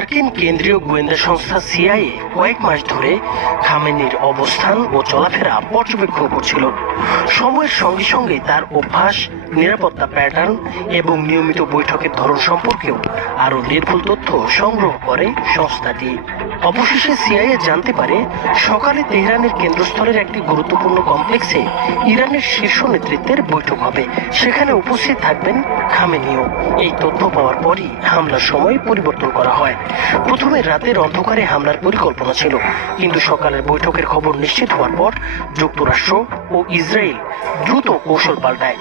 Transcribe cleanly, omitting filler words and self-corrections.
মার্কিন কেন্দ্রীয় গোয়েন্দা সংস্থা সিআইএ কয়েক মাস ধরে খামেনির অবস্থান ও চলাফেরা পর্যবেক্ষণ করছিল। সময়ের সঙ্গে সঙ্গে তার অভ্যাস, নিরাপত্তা প্যাটার্ন এবং নিয়মিত বৈঠকের ধরন সম্পর্কেও আরও নির্ভুল তথ্য সংগ্রহ করে সংস্থাটি। অবশেষে সিআইএ জানতে পারে সকালে তেহরানের কেন্দ্রস্থলের একটি গুরুত্বপূর্ণ কমপ্লেক্সে ইরানের শীর্ষ নেতৃত্বের বৈঠক হবে। সেখানে উপস্থিত থাকবেন খামেনিও। এই তথ্য পাওয়ার পরই হামলার সময় পরিবর্তন করা হয়। প্রথমে রাতের অন্ধকারে হামলার পরিকল্পনা ছিল, কিন্তু সকালের বৈঠকের খবর নিশ্চিত হওয়ার পর যুক্তরাষ্ট্র ও ইসরায়েল দ্রুত কৌশল পাল্টায়।